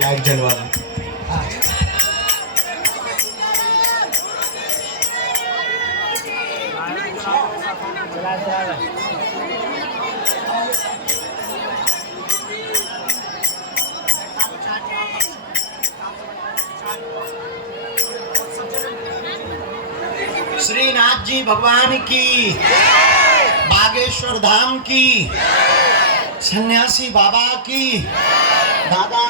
Light जलवा दो। श्रीनाथ जी भगवान की, बागेश्वर धाम की, सन्यासी बाबा की, दादा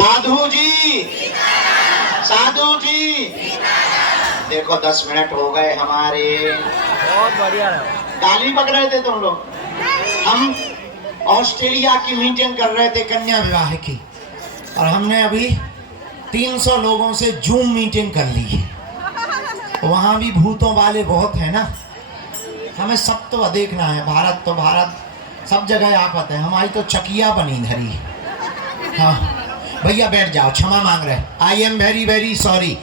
साधु जी, साधु जी देखो 10 मिनट हो गए हमारे। बहुत बढ़िया है। गाली बक रहे थे तुम लोग। हम ऑस्ट्रेलिया की मीटिंग कर रहे थे कन्या विवाह की, और हमने अभी 300 लोगों से जूम मीटिंग कर ली है। वहाँ भी भूतों वाले बहुत है ना, हमें सब तो देखना है। भारत तो भारत, सब जगह आफत है, हमारी तो चकिया बनी धरी। हाँ भैया बैठ जाओ, क्षमा मांग रहे, I am very very sorry.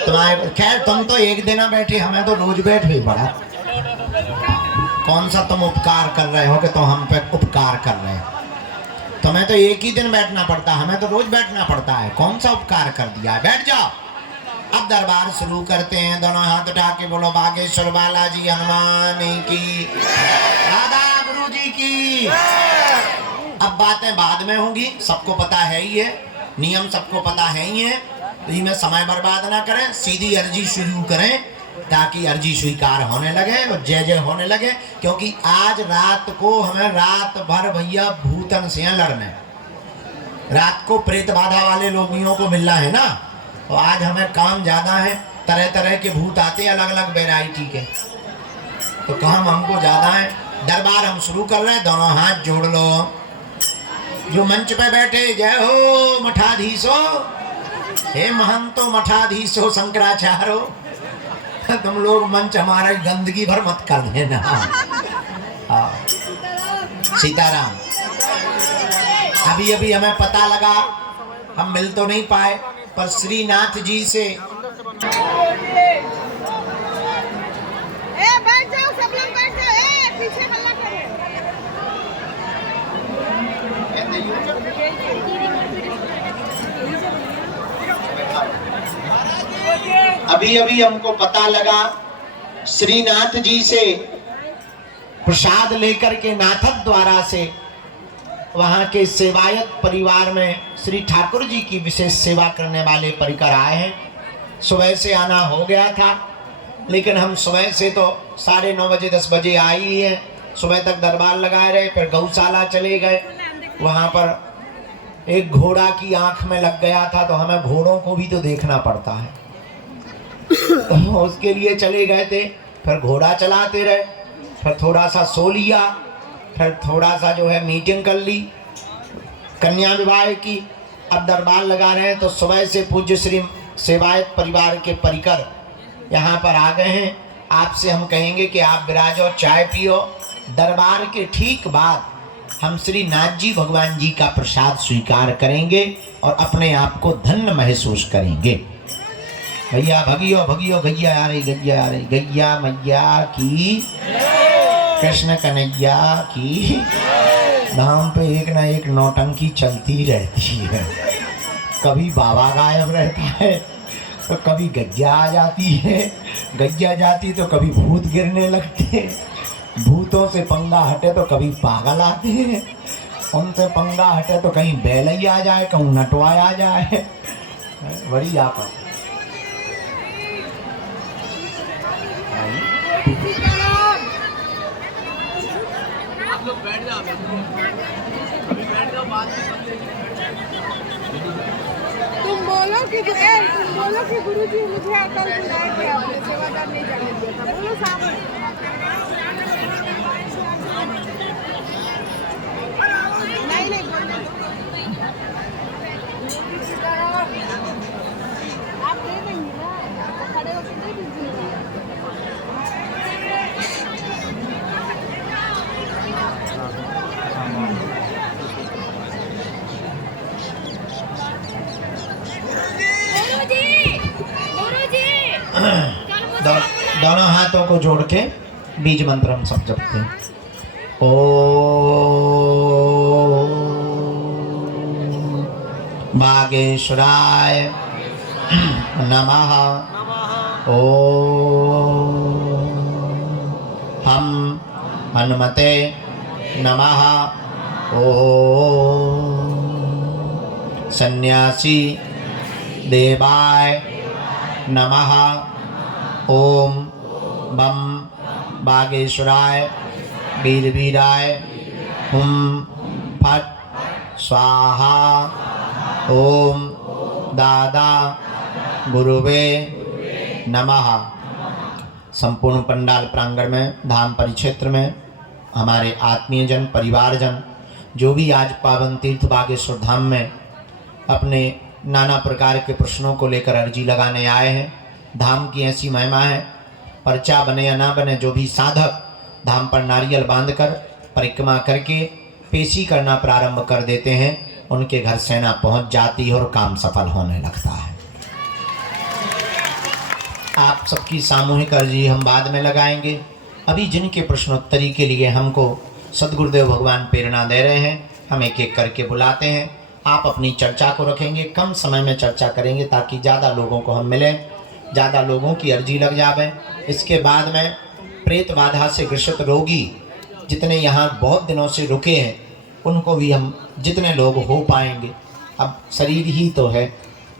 तुम्हारे खैर तुम तो एक दिन बैठे, हमें तो रोज बैठ भी पड़ा। कौन सा तुम उपकार कर रहे हो कि तुम हम पे उपकार कर रहे हो? तुम्हें तो एक ही दिन बैठना पड़ता, हमें तो रोज बैठना पड़ता है। कौन सा उपकार कर दिया है? बैठ जाओ। अब दरबार शुरू करते हैं। दोनों हाथ उठा के बोलो बागेश्वर बालाजी हनुमान की, राधा गुरु जी की। अब बातें बाद में होंगी, सबको पता है ही है, नियम सबको पता है ही है। तो इसमें समय बर्बाद ना करें, सीधी अर्जी शुरू करें ताकि अर्जी स्वीकार होने लगे और जय जय होने लगे। क्योंकि आज रात को हमें रात भर भैया भूतन से लड़ने, रात को प्रेत बाधा वाले लोगों को मिलना है ना, तो आज हमें काम ज़्यादा है। तरह तरह के भूत आते हैं, अलग अलग वेराइटी के, तो काम हमको ज़्यादा है। दरबार हम शुरू कर रहे हैं, दोनों हाथ जोड़ लो। जो मंच पे बैठे, जय हो मठाधीशो, हे महंतो मठाधीशो शंकराचार्यो, तुम लोग मंच हमारा गंदगी भर मत कर देना। सीताराम। अभी अभी हमें पता लगा, हम मिल तो नहीं पाए, पर श्रीनाथ जी से बैठ जाओ, सब लोग बैठ जाओ, पीछे हल्ला करो। अभी अभी हमको पता लगा, श्रीनाथ जी से प्रसाद लेकर के नाथक द्वारा से वहाँ के सेवायत परिवार में श्री ठाकुर जी की विशेष सेवा करने वाले परिकर आए हैं। सुबह से आना हो गया था, लेकिन हम सुबह से तो 9:30 बजे 10 बजे आई ही है। सुबह तक दरबार लगाए रहे, फिर गौशाला चले गए। वहाँ पर एक घोड़ा की आंख में लग गया था, तो हमें घोड़ों को भी तो देखना पड़ता है, तो उसके लिए चले गए थे। फिर घोड़ा चलाते रहे, फिर थोड़ा सा सो लिया, फिर थोड़ा सा जो है मीटिंग कर ली कन्या विवाह की। अब दरबार लगा रहे हैं, तो सुबह से पूज्य श्री सेवायत परिवार के परिकर यहाँ पर आ गए हैं। आपसे हम कहेंगे कि आप विराजो, चाय पियो। दरबार के ठीक बाद हम श्री नाथ जी भगवान जी का प्रसाद स्वीकार करेंगे और अपने आप को धन्य महसूस करेंगे। भैया भगियो भगियो, गैया आ रही, गैया आ रही, गैया मैया की, कृष्ण कन्हैया की। नाम पे एक ना एक नौटंकी चलती रहती है। कभी बाबा गायब रहता है, तो कभी गैया आ जाती है, गैया जाती तो कभी भूत गिरने लगते हैं, भूतों से पंगा हटे तो कभी पागल आते हैं, उनसे पंगा हटे तो कहीं बैलई आ जाए, कहीं नटवा आ जाए। बड़ी आफत। आप लोग बैठ जाओ, अभी बैठ जाओ, बाद में तुम बोलो कि गुरुजी मुझे अकल बुलाए थे, आपने सेवादार नहीं जाने दिया था। बोलो साहब। नहीं बोलना, आप दे देंगे ना, खड़े होकर दे दीजिएगा। हाथों को जोड़ के बीज मंत्र हम सब जपते हैं। ओ बागेश्वराय नमः। ओ हम हनुमते नमः। ओ सन्यासी देवाय नमः। ओम बम बागेश्वराय वीरवीराय हुम फट स्वाहा। ओम दादा गुरुवे नमः। संपूर्ण पंडाल प्रांगण में, धाम परिक्षेत्र में हमारे आत्मीयजन, परिवारजन जो भी आज पावन तीर्थ बागेश्वर धाम में अपने नाना प्रकार के प्रश्नों को लेकर अर्जी लगाने आए हैं। धाम की ऐसी महिमा है, पर्चा बने या ना बने, जो भी साधक धाम पर नारियल बांधकर परिक्रमा करके पेशी करना प्रारंभ कर देते हैं, उनके घर सेना पहुंच जाती है और काम सफल होने लगता है। आप सबकी सामूहिक अर्जी हम बाद में लगाएंगे। अभी जिनके प्रश्नोत्तरी के लिए हमको सद्गुरुदेव भगवान प्रेरणा दे रहे हैं, हम एक एक करके बुलाते हैं। आप अपनी चर्चा को रखेंगे, कम समय में चर्चा करेंगे ताकि ज़्यादा लोगों को हम मिलें, ज़्यादा लोगों की अर्जी लग जावे। इसके बाद में प्रेत बाधा से ग्रसित रोगी जितने यहाँ बहुत दिनों से रुके हैं, उनको भी हम जितने लोग हो पाएंगे, अब शरीर ही तो है,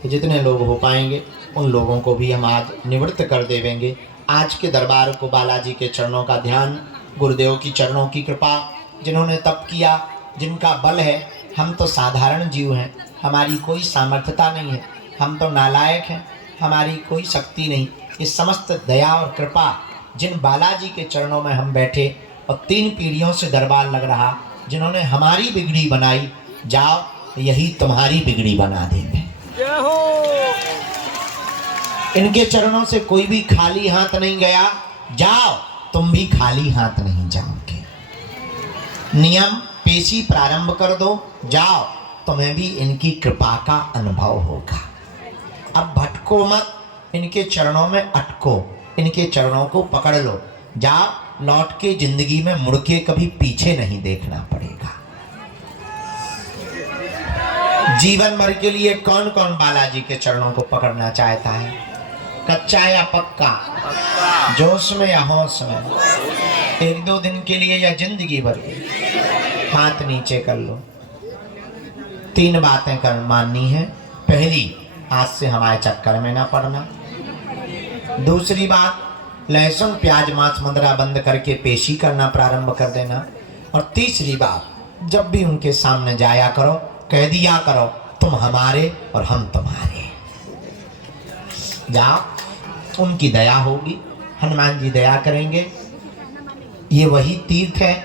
तो जितने लोग हो पाएंगे उन लोगों को भी हम आज निवृत्त कर देवेंगे। आज के दरबार को बालाजी के चरणों का ध्यान, गुरुदेव की चरणों की कृपा, जिन्होंने तप किया, जिनका बल है। हम तो साधारण जीव हैं, हमारी कोई सामर्थ्यता नहीं है, हम तो नालायक हैं, हमारी कोई शक्ति नहीं। इस समस्त दया और कृपा जिन बालाजी के चरणों में हम बैठे और 3 पीढ़ियों से दरबार लग रहा, जिन्होंने हमारी बिगड़ी बनाई, जाओ यही तुम्हारी बिगड़ी बना देंगे। इनके चरणों से कोई भी खाली हाथ नहीं गया, जाओ तुम भी खाली हाथ नहीं जाओगे। नियम पेशी प्रारंभ कर दो, जाओ तुम्हें भी इनकी कृपा का अनुभव होगा। अब भटको मत, इनके चरणों में अटको, इनके चरणों को पकड़ लो, जाओ लौट के जिंदगी में मुड़ के कभी पीछे नहीं देखना पड़ेगा। जीवन भर के लिए कौन कौन बालाजी के चरणों को पकड़ना चाहता है? कच्चा या पक्का? जोश में या होश में? 1-2 दिन के लिए या जिंदगी भर? हाथ नीचे कर लो। 3 बातें कर माननी है। पहली, आज से हमारे चक्कर में ना पड़ना। दूसरी बात, लहसुन प्याज मांस मदिरा बंद करके पेशी करना प्रारंभ कर देना। और तीसरी बात, जब भी उनके सामने जाया करो, कह दिया करो तुम हमारे और हम तुम्हारे। जाओ, उनकी दया होगी, हनुमान जी दया करेंगे। ये वही तीर्थ है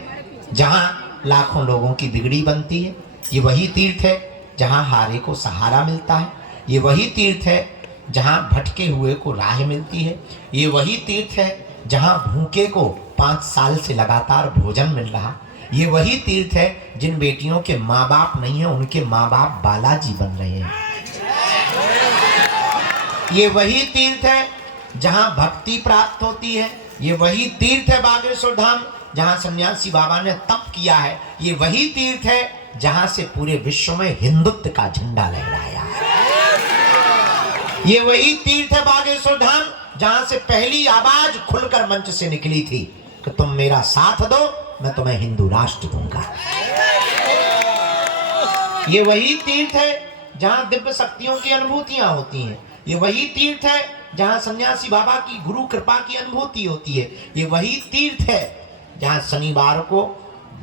जहाँ लाखों लोगों की बिगड़ी बनती है, ये वही तीर्थ है जहाँ हारे को सहारा मिलता है, ये वही तीर्थ है जहाँ भटके हुए को राह मिलती है, ये वही तीर्थ है जहाँ भूखे को 5 साल से लगातार भोजन मिल रहा, ये वही तीर्थ है जिन बेटियों के माँ बाप नहीं है उनके माँ बाप बालाजी बन रहे हैं, ये वही तीर्थ है जहाँ भक्ति प्राप्त होती है, ये वही तीर्थ है बागेश्वर धाम जहाँ सन्यासी बाबा ने तप किया है, ये वही तीर्थ है जहाँ से पूरे विश्व में हिंदुत्व का झंडा लहराया है, ये वही तीर्थ है बागेश्वर धाम जहाँ से पहली आवाज खुलकर मंच से निकली थी कि तुम मेरा साथ दो, मैं तुम्हें हिंदू राष्ट्र दूंगा। ये वही तीर्थ है जहाँ दिव्य शक्तियों की अनुभूतियां होती हैं, ये वही तीर्थ है जहाँ सन्यासी बाबा की गुरु कृपा की अनुभूति होती है, ये वही तीर्थ है जहाँ शनिवार को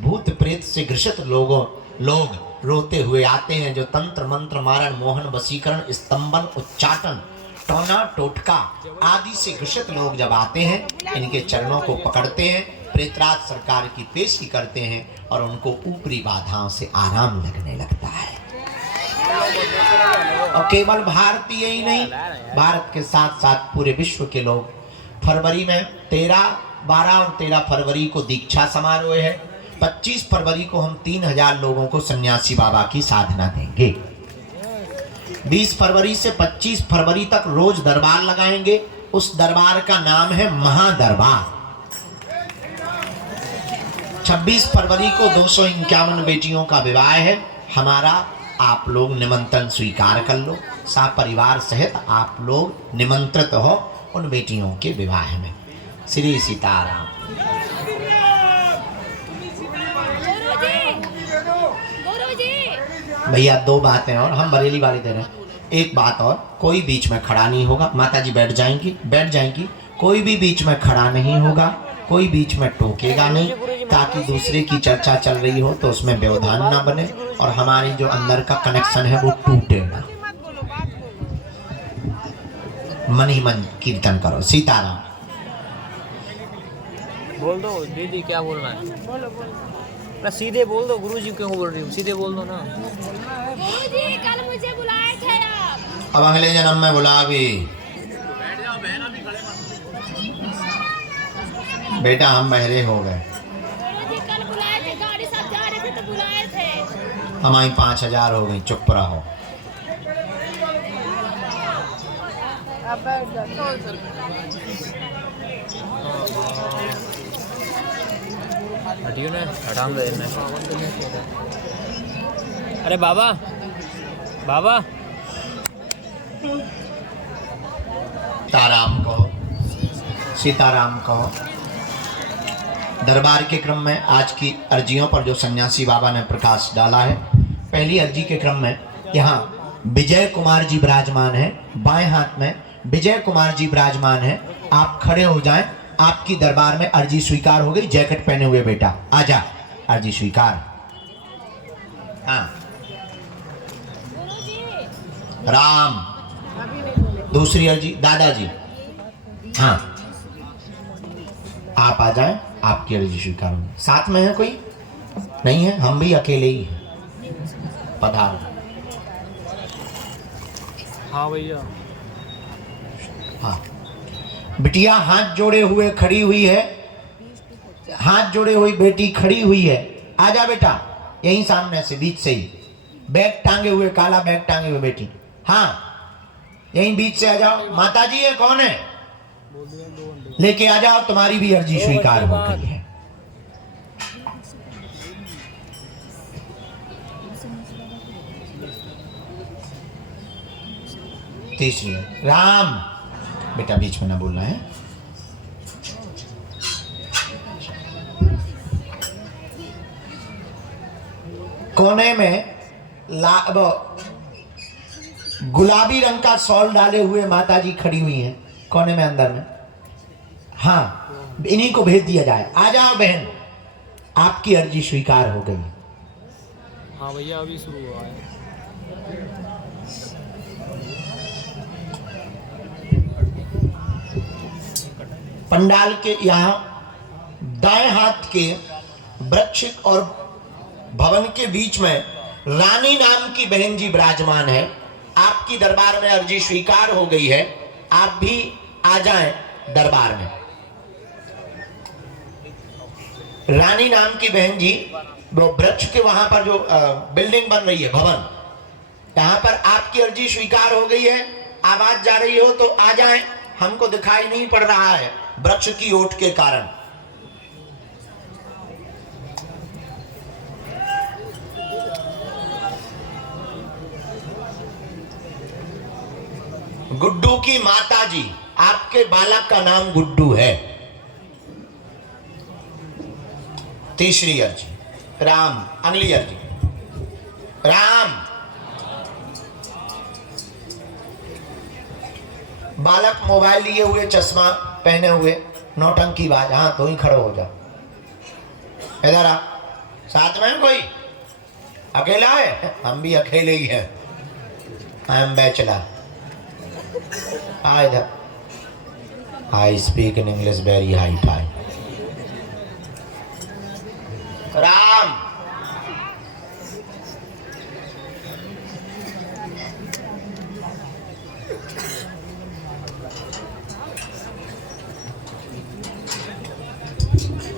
भूत प्रेत से ग्रसित लोग रोते हुए आते हैं, जो तंत्र मंत्र मारण मोहन वशीकरण स्तंभन उच्चाटन टोना टोटका आदि से ग्रसित लोग जब आते हैं, इनके चरणों को पकड़ते हैं, प्रेतराज सरकार की पेशी करते हैं और उनको ऊपरी बाधाओं से आराम लगने लगता है। और केवल भारतीय ही नहीं, भारत के साथ साथ पूरे विश्व के लोग। फरवरी में 12 और 13 फरवरी को दीक्षा समारोह है, 25 फरवरी को हम 3000 लोगों को सन्यासी बाबा की साधना देंगे, 20 फरवरी से 25 फरवरी तक रोज दरबार लगाएंगे, उस दरबार का नाम है महादरबार। 26 फरवरी को 251 बेटियों का विवाह है हमारा। आप लोग निमंत्रण स्वीकार कर लो, परिवार सहित आप लोग निमंत्रित हो उन बेटियों के विवाह में। श्री सीताराम। भैया 2 बातें और हम बरेली वाले दे रहे हैं। एक बात और, कोई बीच में खड़ा नहीं होगा। माता जी बैठ जाएंगी। कोई भी बीच में खड़ा नहीं होगा, कोई बीच में टोकेगा नहीं, ताकि दूसरे की चर्चा चल रही हो तो उसमें व्यवधान ना बने और हमारी जो अंदर का कनेक्शन है वो टूटे ना। मन ही मन कीर्तन करो। सीताराम। बोल दो दीदी, क्या बोलना है? बोलो। सीधे बोल दो। गुरुजी क्यों बोल रही हूँ? सीधे बोल दो ना। गुरुजी कल मुझे बुलाए थे आप। अब अगले जन्म में बुला भी। बैठ जाओ बहन, अभी खड़े मत। बेटा हम बहरे हो गए। गुरुजी कल बुलाए थे, गाड़ी साथ जा रहे थे तो बुलाए थे। हमारी 5000 हो गई। चुप रहो। अब बैठ जाओ। हटियो ना, हटाम दे ना। अरे बाबा बाबा। सीताराम कहो, सीताराम कहो। दरबार के क्रम में आज की अर्जियों पर जो सन्यासी बाबा ने प्रकाश डाला है, पहली अर्जी के क्रम में यहाँ विजय कुमार जी विराजमान है। बाएं हाथ में विजय कुमार जी विराजमान है। आप खड़े हो जाएं। आपकी दरबार में अर्जी स्वीकार हो गई। जैकेट पहने हुए बेटा आजा, अर्जी स्वीकार। हाँ राम। दूसरी अर्जी दादाजी। हाँ आप आ जाएं, आपकी अर्जी स्वीकार होगी। साथ में है कोई? नहीं है, हम भी अकेले ही हैं। पधारो। हाँ भैया। हाँ बिटिया हाथ जोड़े हुए खड़ी हुई है। हाथ जोड़े हुई बेटी खड़ी हुई है। आजा बेटा, यहीं सामने से बीच से ही। बैग टांगे हुए, काला बैग टांगे हुए बेटी। हाँ यहीं बीच से आ जाओ। माता जी ये कौन है? लेके आ जाओ, तुम्हारी भी अर्जी स्वीकार हो गई है। तीसरी राम। बेटा बीच में ना बोलना है। कोने में गुलाबी रंग का शॉल डाले हुए माता जी खड़ी हुई हैं कोने में अंदर में। हाँ इन्हीं को भेज दिया जाए। आ जाओ बहन, आपकी अर्जी स्वीकार हो गई। हाँ भैया अभी शुरू हुआ है। पंडाल के यहाँ दाएं हाथ के वृक्ष और भवन के बीच में रानी नाम की बहन जी विराजमान है। आपकी दरबार में अर्जी स्वीकार हो गई है। आप भी आ जाएं दरबार में। रानी नाम की बहन जी वो वृक्ष के वहां पर जो बिल्डिंग बन रही है, भवन, यहाँ पर आपकी अर्जी स्वीकार हो गई है। आवाज जा रही हो तो आ जाएं। हमको दिखाई नहीं पड़ रहा है वृक्ष की ओट के कारण। गुड्डू की माता जी, आपके बालक का नाम गुड्डू है। तीसरी अर्जी राम। अगली अर्जी राम। बालक मोबाइल लिए हुए, चश्मा पहने हुए, नौटंकी बाज। हाँ तो ही खड़े हो जा। इधर आ। साथ में कोई? अकेला है? हम भी अकेले ही हैं। I am bachelor. इधर। I speak in English very hi fi. Ram.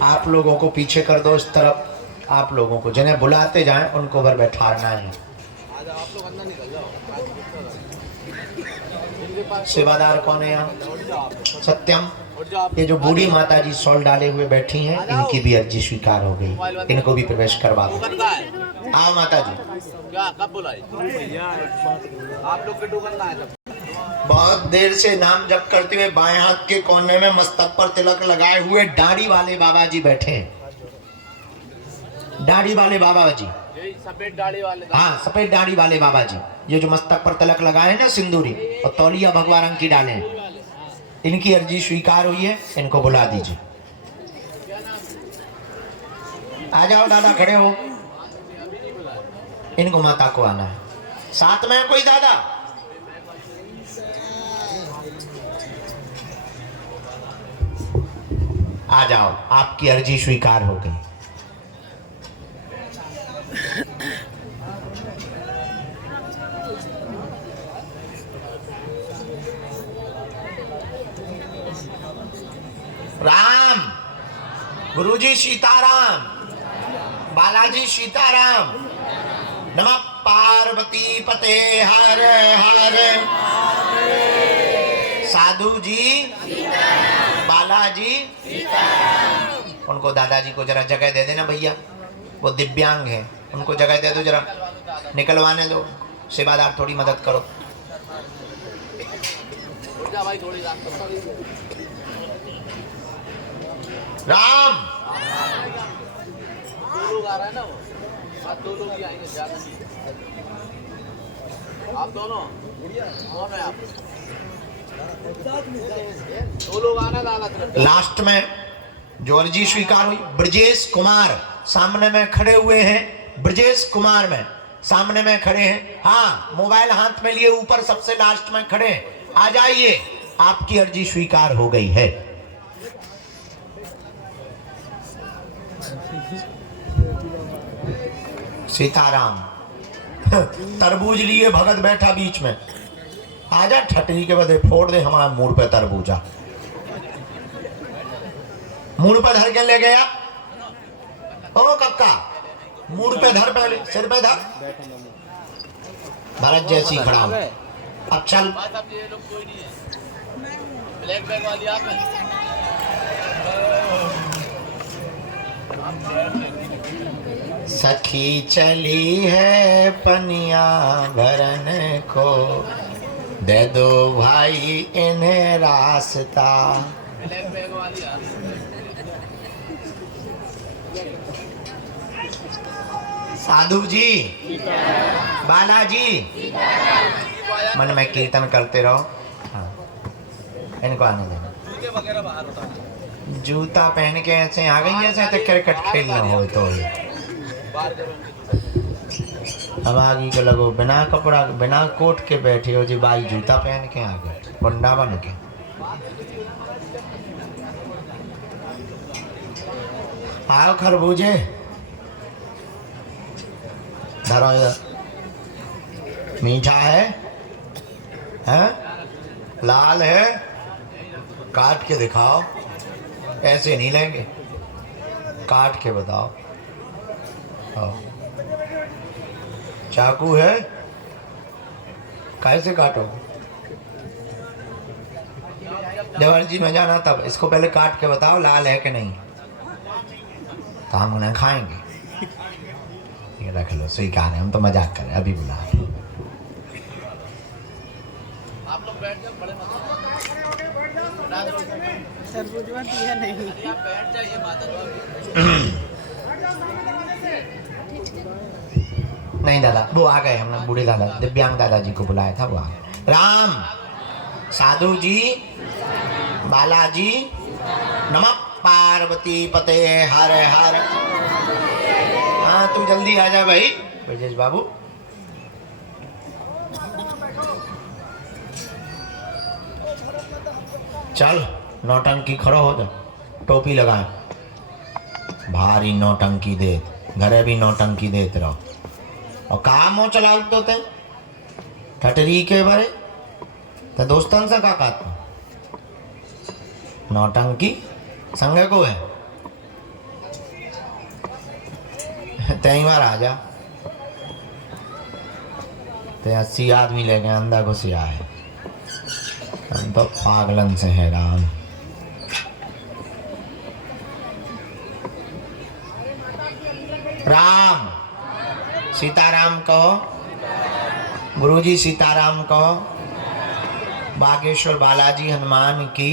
आप लोगों को पीछे कर दो इस तरफ। आप लोगों को जिन्हें बुलाते जाएं उनको घर बैठाना है। सेवादार कौन है यहाँ? सत्यम, ये जो बूढ़ी माता जी शॉल डाले हुए बैठी हैं, इनकी भी अर्जी स्वीकार हो गई, इनको भी प्रवेश करवा दो। आओ माता जी। क्या कब बुलाई आप लोग किटू करना है जब बहुत देर से नाम जप करते हुए बाएं हाथ के कोने में मस्तक पर तिलक लगाए हुए दाढ़ी वाले बाबा जी बैठे हैं। दाढ़ी वाले बाबा जी, सफेद दाढ़ी वाले, हाँ सफेद दाढ़ी वाले बाबा जी, ये जो मस्तक पर तिलक लगाए हैं ना सिंदूरी, और तौलिया भगवा रंग की डाले हैं, इनकी अर्जी स्वीकार हुई है, इनको बुला दीजिए। आ जाओ दादा, खड़े हो, इनको माता को आना है। साथ में है कोई दादा? आ जाओ, आपकी अर्जी स्वीकार हो गई। राम, गुरुजी सीताराम, बालाजी सीताराम, नमः पार्वती पते हर हर। साधु जी, बालाजी, उनको दादाजी को जरा जगह दे देना भैया, वो दिव्यांग है, उनको जगह दे दो, जरा निकलवाने दो, सेवादार थोड़ी मदद करो। भाई थोड़ी राम, दो लोग आ रहे हैं ना, वो साथ दो लोग ही आएंगे, ज्यादा नहीं। आप दोनों कौन है? आप दो लोग आना दादा। लास्ट में जो अर्जी स्वीकार हुई, ब्रजेश कुमार सामने में खड़े हुए हैं, ब्रजेश कुमार में सामने में खड़े हैं, हाँ मोबाइल हाथ में लिए ऊपर सबसे लास्ट में खड़े हैं, आ जाइए, आपकी अर्जी स्वीकार हो गई है। सीताराम, तरबूज लिए भगत बैठा बीच में, आजा ठटनी के बदे फोड़ दे हमारा मुंह पे तरबूजा, मुंह पे धर के ले गया। ओ कक्का, मुंह पे धर, पहले सिर पे धर, भरत जैसी खड़ा हो। अब चल, ये लोग कोई नहीं है, ब्लैक बैग वाली आप हैं। सखी चली है पनिया भरन को, दे दो भाई इन्हें रास्ता। ब्लैक बैग वाली आप। साधु जी, बालाजी, मन में कीर्तन करते रहो। हाँ, इनको आने देना। जूते वगैरह बाहर उतार। जूता पहन के ऐसे आ गई जैसे तो क्रिकेट खेलना हो तो बाहर करो। अब आगे के लगो बिना कपड़ा बिना कोट के बैठे हो जी, बाई जूता पहन के आ गए बंडा बन के। आओ खरबूजे, धरो इधर, मीठा है, हैं? लाल है, काट के दिखाओ, ऐसे नहीं लेंगे, काट के बताओ। चाकू है, कैसे काटोगे? जब अर्जी में जाना तब इसको पहले काट के बताओ लाल है कि नहीं, तो हम उन्हें खाएंगे। ये रख लो, स्वीकार है, हम तो मजाक कर रहे हैं, अभी बुला। आप लोग बैठ जाओ, बड़े मत तरबूजवा दिया नहीं। आप बैठ जाइए माता। नहीं दादा, वो आ गए, हमने बूढ़े दादा दिव्यांग दादाजी को बुलाया था, वो आ गए। राम, साधु जी, बालाजी, नमः पार्वती पते हर हर। हाँ तू जल्दी आ जा भाई ब्रजेश बाबू। चल नौटंकी खड़ा हो जा, टोपी लगाए, भारी नौटंकी दे, घरे भी नौटंकी देते रहो, और कहा मुँह चलाओ तो ते ठटरी के बारे तो दोस्तन से का कहता नौटंकी संगे को है, तई बार आ जा, ते 80 आदमी ले गए, अंधा घुसिया है। हम तो पागलन से हैरान। राम सीताराम कहो, गुरुजी सीताराम कहो, बागेश्वर बालाजी हनुमान की।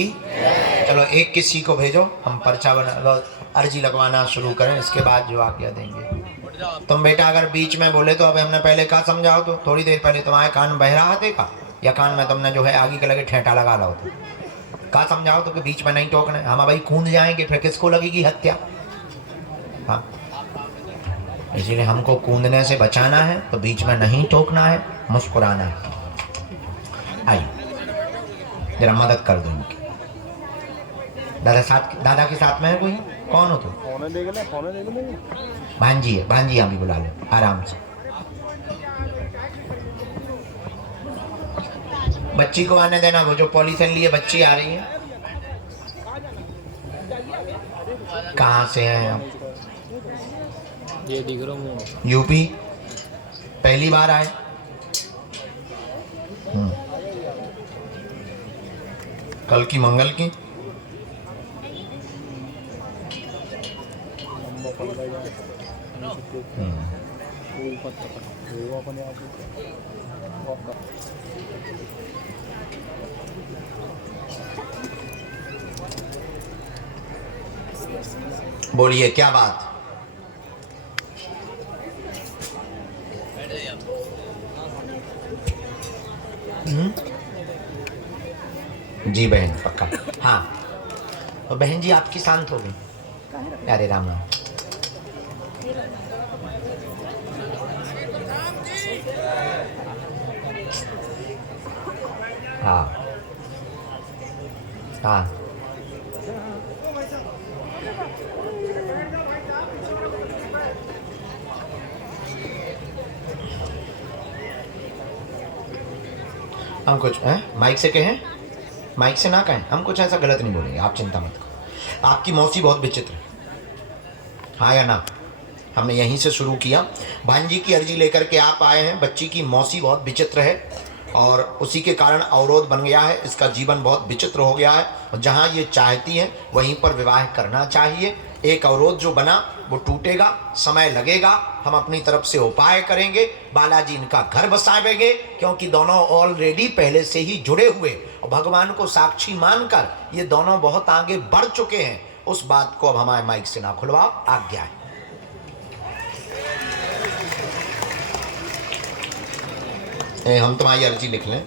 चलो एक किसी को भेजो, हम पर्चा बना अर्जी लगवाना शुरू करें, इसके बाद जो आज्ञा देंगे। तुम बेटा अगर बीच में बोले तो अभी हमने पहले कहा समझाओ, तो थोड़ी देर पहले तुम्हारे कान बह रहा थे का, या कान में तुमने जो है आगे के लगे ठेठा लगा लो, तो कहा समझाओ तो कि बीच में नहीं टोकना है। हम भाई कूद जाएंगे फिर किसको लगेगी हत्या। हाँ, इसीलिए हमको कूदने से बचाना है, तो बीच में नहीं टोकना है, मुस्कुराना है। आइए जरा मदद कर दो इनकी। दादा के साथ में है कोई? कौन हो तुम? भांजी है, भांजी अभी बुला लो आराम से। बच्ची को आने देना, वो जो पॉलीथिन लिए बच्ची आ रही है। कहाँ से हैं आप? ये दिख रहा हूँ यूपी, पहली बार आए? कल की मंगल की बोलिए क्या बात? जी बहन पक्का। हाँ और बहन जी आपकी शांत हो गई। अरे राम राम। हाँ हाँ हम कुछ माइक से कहें, माइक से ना कहें, हम कुछ ऐसा गलत नहीं बोलेंगे, आप चिंता मत करो। आपकी मौसी बहुत विचित्र है, हाँ या ना? हमने यहीं से शुरू किया। भांजी की अर्जी लेकर के आप आए हैं, बच्ची की मौसी बहुत विचित्र है और उसी के कारण अवरोध बन गया है, इसका जीवन बहुत विचित्र हो गया है। और जहाँ ये चाहती हैं वहीं पर विवाह करना चाहिए। एक अवरोध जो बना वो टूटेगा, समय लगेगा, हम अपनी तरफ से उपाय करेंगे, बालाजी इनका घर बसावेंगे, क्योंकि दोनों ऑलरेडी पहले से ही जुड़े हुए और भगवान को साक्षी मानकर ये दोनों बहुत आगे बढ़ चुके हैं। उस बात को अब हमारे माइक से ना खुलवाओ, आज्ञा है। हम तुम्हारी अर्जी लिख लें।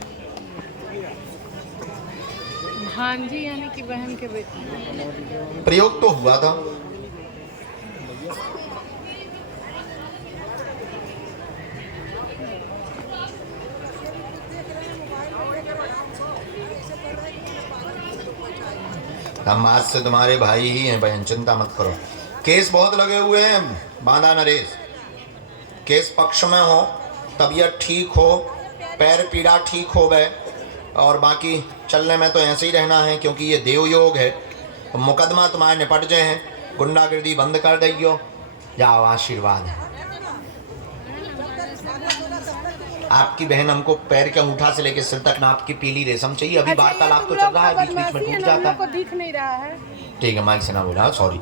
भांजी यानी कि बहन के बेटी। प्रयोग तो हुआ था। हम आज से तुम्हारे भाई ही हैं बहन, चिंता मत करो। केस बहुत लगे हुए हैं, बांधा नरेश। केस पक्ष में हो, तबीयत ठीक हो, पैर पीड़ा ठीक हो गए, और बाकी चलने में तो ऐसे ही रहना है, क्योंकि ये देव योग है। मुकदमा तुम्हारे निपट जाए हैं, गुंडागर्दी बंद कर दियो, जाओ आशीर्वाद है। आपकी बहन हमको पैर के अंगूठा से लेकर सिर तक नाप की पीली रेशम चाहिए। अभी वार्तालाप तो चल रहा है, बीच बीच में टूट जाता है। दिख नहीं रहा है। ठीक है, माइक से ना बोला, सॉरी।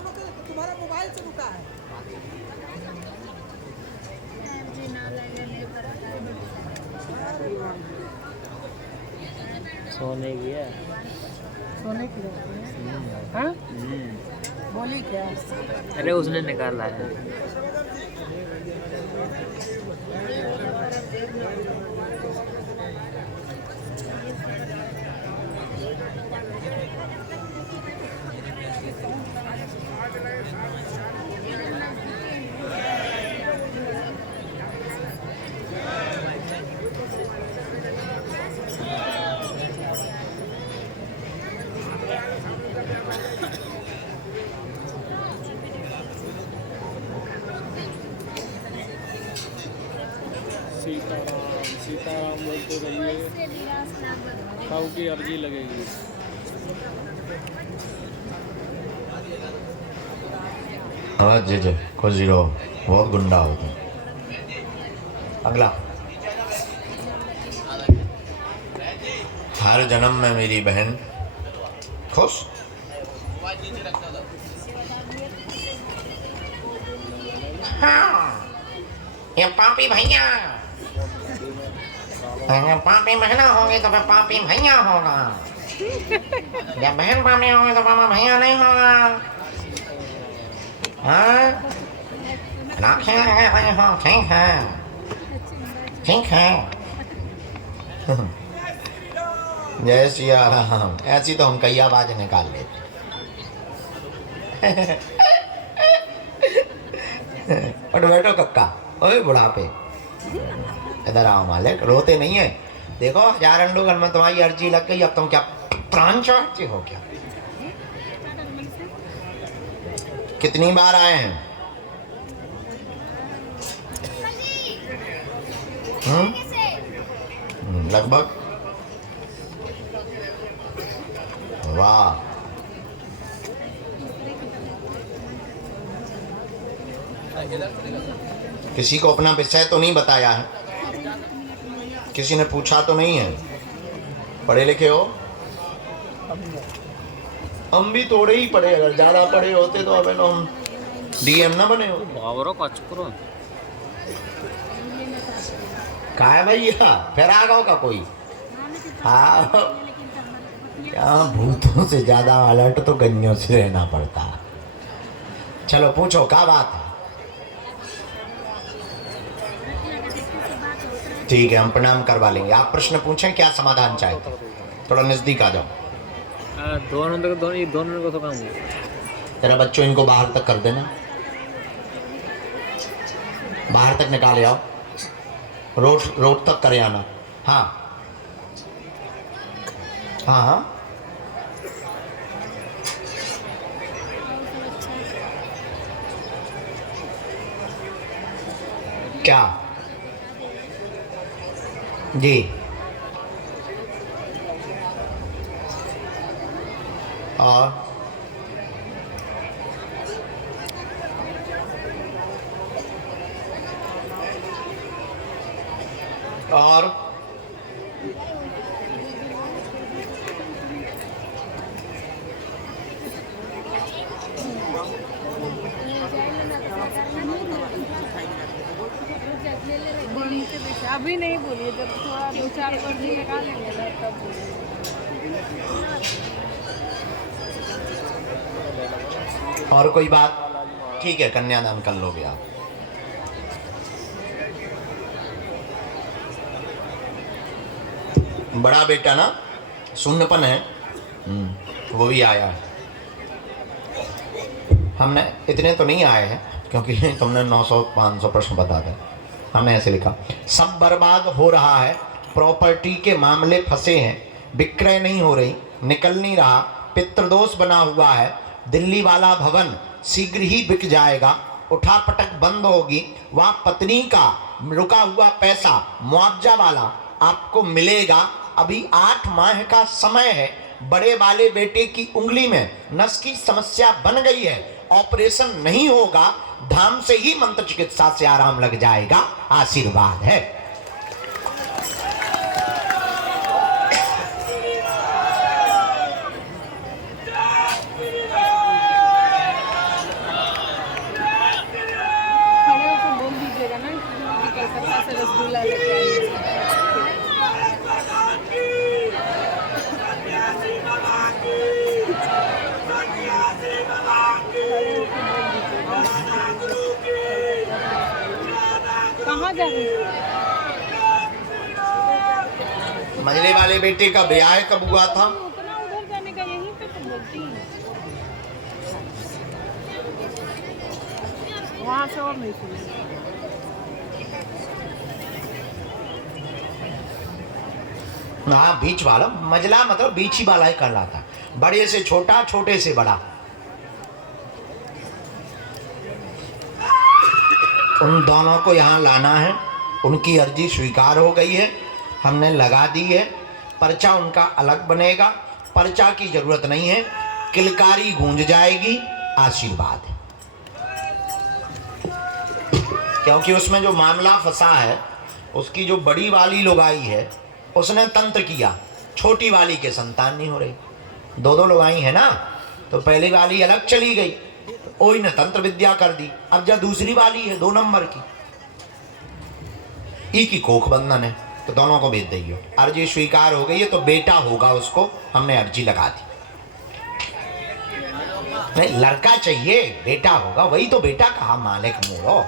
सोने की है, सोने की रहती है। हाँ? बोली क्या? अरे उसने निकाला है। सीताराम सीताराम बोलते रहिए, खाऊ की अर्जी लगेगी। हाँ जी जी, खुश रहो, बहुत गुंडा हो तुम। अगला। हर जन्म में मेरी बहन खुश। हाँ, ये पापी भैया, अगर पापी बहना होगी तो फिर पापी भैया होगा, जब बहन पापी होगी तो पापा भैया नहीं होगा। हाँ, ठीक है, ठीक है। जय सिया राम। ऐसी तो हम कई आवाज निकाल लेते। उठ बैठो कक्का, ओए बुढ़ापे, इधर आओ मालिक, रोते नहीं है। देखो 1000 अंडोगन में तुम्हारी अर्जी लग गई, अब तुम क्या प्राण चाहते हो क्या? कितनी बार आए हैं? लगभग। वाह, किसी को अपना विषय तो नहीं बताया है, किसी ने पूछा तो नहीं है। पढ़े लिखे हो? हम भी थोड़े ही पढ़े, अगर ज्यादा पढ़े होते तो अब हम डीएम ना बने हो। कहा है भैया, फिर आ गओ का कोई? हाँ, क्या भूतों से ज्यादा अलर्ट तो गन्नियों से रहना पड़ता। चलो पूछो, क्या बात है? ठीक है, हम प्रणाम करवा लेंगे। आप प्रश्न पूछें, क्या समाधान चाहते? थोड़ा नजदीक आ जाओ। दोनों को तो काम है। तेरा बच्चों, इनको बाहर तक कर देना, बाहर तक निकाले आओ, रोड तक करे आना। हाँ हाँ हाँ, क्या जी? और अभी नहीं बोलिए, जब थोड़ा 2-4 वर्ड निकाल लेंगे ना तब बोलिए। और कोई बात? ठीक है, कन्यादान कर लोगे आप। बड़ा बेटा ना शून्यपन है, वो भी आया है। हमने इतने तो नहीं आए हैं क्योंकि तुमने 900-500 प्रश्न बता दिए। हमने ऐसे लिखा, सब बर्बाद हो रहा है, प्रॉपर्टी के मामले फंसे हैं, विक्रय नहीं हो रही, निकल नहीं रहा, पितृदोष बना हुआ है, दिल्ली वाला भवन शीघ्र ही बिक जाएगा, उठापटक बंद होगी, वह पत्नी का रुका हुआ पैसा मुआवजा वाला आपको मिलेगा, अभी 8 माह का समय है, बड़े वाले बेटे की उंगली में नस की समस्या बन गई है, ऑपरेशन नहीं होगा, धाम से ही मंत्र चिकित्सा से आराम लग जाएगा, आशीर्वाद है। खड़े होकर बोल दीजिएगा ना कि कलकत्ता से रसगुल्ला लेके आइए। कहाँ जा रही है? मजले वाले बेटे का ब्याह कब हुआ था? उतना उधर जाने का, यहीं पे तो बोलती है, वहाँ से और नहीं सुनी। हाँ, बीच वाला मजला मतलब बीच ही वाला ही कहलाता, बड़े से छोटा, छोटे से बड़ा। उन दोनों को यहाँ लाना है, उनकी अर्जी स्वीकार हो गई है, हमने लगा दी है, पर्चा उनका अलग बनेगा, पर्चा की जरूरत नहीं है, किलकारी गूंज जाएगी, आशीर्वाद है। क्योंकि उसमें जो मामला फंसा है, उसकी जो बड़ी वाली लुगाई है, उसने तंत्र किया छोटी वाली के संतान नहीं हो रही। दो लोग आई है ना, तो पहली वाली अलग चली गई, तो ओई ने तंत्र विद्या कर दी। अब जब दूसरी वाली है 2 नंबर की, ई की कोख बंधन है, तो दोनों को भेज दियो। अर्जी स्वीकार हो गई है तो बेटा होगा उसको, हमने अर्जी लगा दी। नहीं, लड़का चाहिए, बेटा होगा, वही तो बेटा कहा मालिक मोड़ो,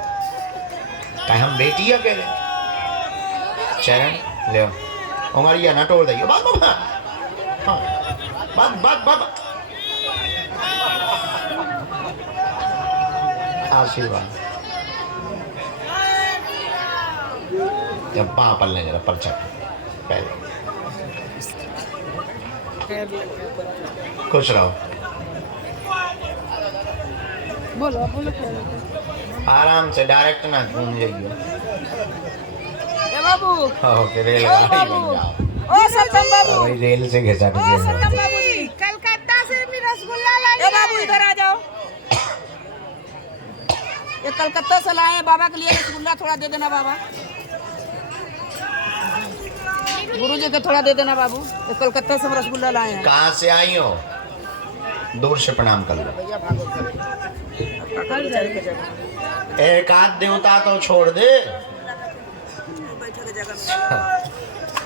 कहे हम बेटी है कह रहे। चरण ले उमरिया न तोड़ दियो। बात बात बात बात आशीर्वाद जब पलने जरा परचा पहले खुश रहो। बोलो बोलो आराम से, डायरेक्ट ना घूम जाइए। ए बाबू, ओके, रेल ओ गाड़ी बाबू, बन जाओ। ओ सत्तम बाबू, वही रेल से घिसट ओ गए। सत्तम बाबू जी, कलकत्ता से भी रसगुल्ला लाए। ए बाबू इधर आ जाओ। ये कलकत्ता से लाए हैं बाबा के लिए रसगुल्ला, थोड़ा दे देना बाबा। गुरुजी को थोड़ा दे देना बाबू, ये कलकत्ता से हम रसगुल्ला लाए हैं। कहाँ से आई हो? दूर से प्रणाम कर लो। एक आध देवता तो छोड़ दे,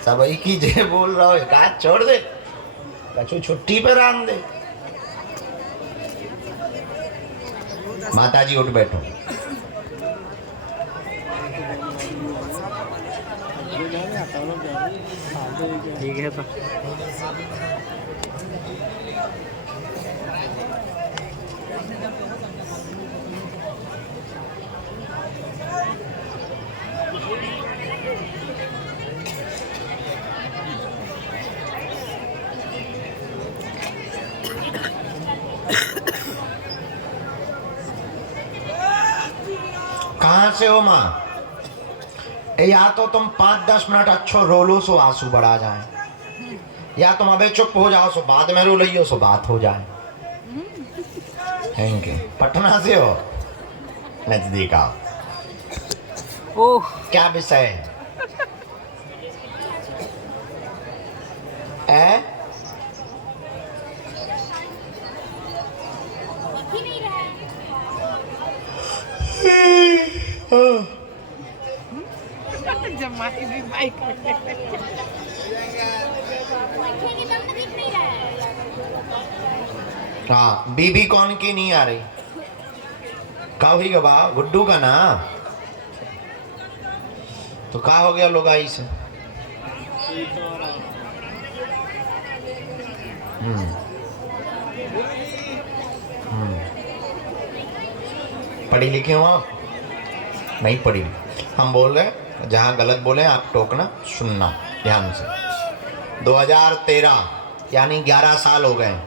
सब एक ही जे बोल रहा हो, एक आध छोड़ दे, कछु छुट्टी पे राम दे। माता जी उठ बैठो। ठीक है तो कहाँ से हो माँ? या तो तुम 5-10 मिनट अच्छो रो लो सो आंसू बढ़ा जाए, या तुम अबे चुप हो जाओ सो बाद में रो लियो सो बात हो जाए। Thank you. पटना से हो? नजदीक आओ। ओह क्या विषय है? जमाई भी बाइक हाँ, बीबी कौन की नहीं आ रही? का हुई गवा? गुड्डू का ना? तो का हो गया लोग आई से? पढ़ी लिखी हो आप? नहीं पढ़ी। हम बोल रहे, जहाँ गलत बोले आप टोकना, सुनना ध्यान से। 2013 यानी 11 साल हो गए।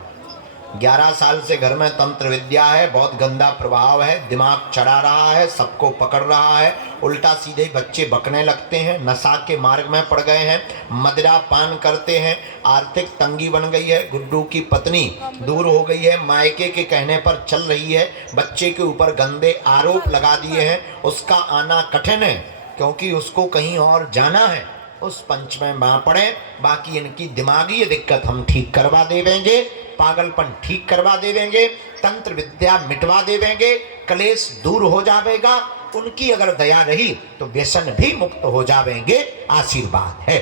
11 साल से घर में तंत्र विद्या है, बहुत गंदा प्रभाव है, दिमाग चढ़ा रहा है, सबको पकड़ रहा है, उल्टा सीधे बच्चे बकने लगते हैं, नशा के मार्ग में पड़ गए हैं, मदिरा पान करते हैं, आर्थिक तंगी बन गई है, गुड्डू की पत्नी दूर हो गई है, मायके के कहने पर चल रही है, बच्चे के ऊपर गंदे आरोप लगा दिए हैं, उसका आना कठिन है क्योंकि उसको कहीं और जाना है। उस पंच में मां पड़े, बाकी इनकी दिमागी दिक्कत हम ठीक करवा देंगे, पागलपन ठीक करवा देंगे, तंत्र विद्या मिटवा देंगे, कलेश दूर हो जाएगा। उनकी अगर दया रही तो व्यसन भी मुक्त हो जाएंगे। आशीर्वाद है।